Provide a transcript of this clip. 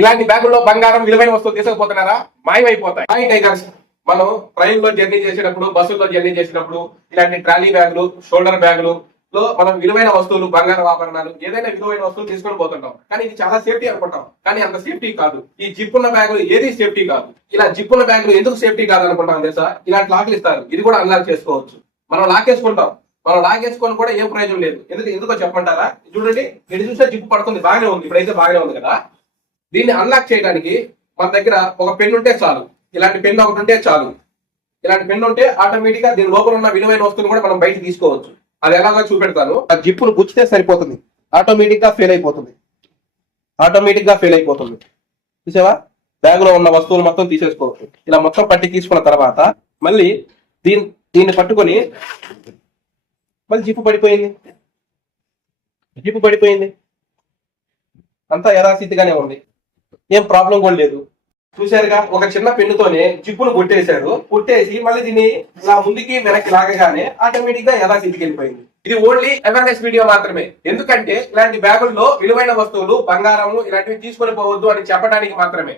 ఇలాంటి బ్యాగుల్లో బంగారం విలువైన వస్తువులు తీసుకుపోతున్నారా? మాయమైపోతాయి. హాయ్ టైగర్స్ మనం ట్రైన్లో జర్నీ చేసేటప్పుడు బస్సుల్లో జర్నీ చేసేటప్పుడు ఇలాంటి ట్రాలీ బ్యాగులు షోల్డర్ బ్యాగులు లో మనం విలువైన వస్తువులు బంగారం ఆభరణాలు ఏదైనా విలువైన వస్తువులు తీసుకొని పోతుంటాం. కానీ ఇది చాలా సేఫ్టీ అనుకుంటాం. కానీ అంత సేఫ్టీ కాదు. ఈ జిప్పున్న బ్యాగులు ఏది సేఫ్టీ కాదు. ఇలా జిప్పున్న ఉన్న బ్యాగులు ఎందుకు సేఫ్టీ కాదు అనుకుంటాం తెలుసా? ఇలాంటి లాక్లు ఇస్తారు. ఇది కూడా అన్లాక్ చేసుకోవచ్చు. మనం లాక్ వేసుకుంటాం. మనం లాగేసుకొని కూడా ఏం ప్రయోజనం లేదు. ఎందుకు ఎందుకో చెప్పంటారా చూడండి. ఇది చూస్తే జిప్పు పడుతుంది. బాగానే ఉంది. ఇప్పుడైతే బాగానే ఉంది కదా? దీన్ని అన్లాక్ చేయడానికి మన దగ్గర ఒక పెన్ ఉంటే చాలు. ఇలాంటి పెన్ ఒకటి ఉంటే చాలు. ఇలాంటి పెన్ ఉంటే ఆటోమేటిక్గా దీని లోపల ఉన్న విలువైన వస్తువులు కూడా మనం బయట తీసుకోవచ్చు. అది ఎలాగో చూపెడతాను. ఆ జిప్పును గుచ్చితే సరిపోతుంది. ఆటోమేటిక్గా ఫెయిల్ అయిపోతుంది. ఆటోమేటిక్గా ఫెయిల్ అయిపోతుంది. చూసావా? బ్యాగ్లో ఉన్న వస్తువులు మొత్తం తీసేసుకోవచ్చు. ఇలా మొత్తం పట్టి తీసుకున్న తర్వాత మళ్ళీ దీని దీన్ని పట్టుకొని మళ్ళీ జిప్పు పడిపోయింది. జిప్పు పడిపోయింది. అంతా యథాస్థితిగానే ఉంది. ఏం ప్రాబ్లం కూడా లేదు. చూశారుగా ఒక చిన్న పెన్నుతోనే జిప్పును కొట్టేశారు. కొట్టేసి మళ్ళీ దీన్ని ఇలా ముందుకి వెనక్కి లాగగానే ఆటోమేటిక్గా యథాస్థితికి వెళ్ళిపోయింది. ఇది ఓన్లీ అవేర్నెస్ వీడియో మాత్రమే. ఎందుకంటే ఇలాంటి బ్యాగుల్లో విలువైన వస్తువులు బంగారం ఇలాంటివి తీసుకొని పోవద్దు అని చెప్పడానికి మాత్రమే.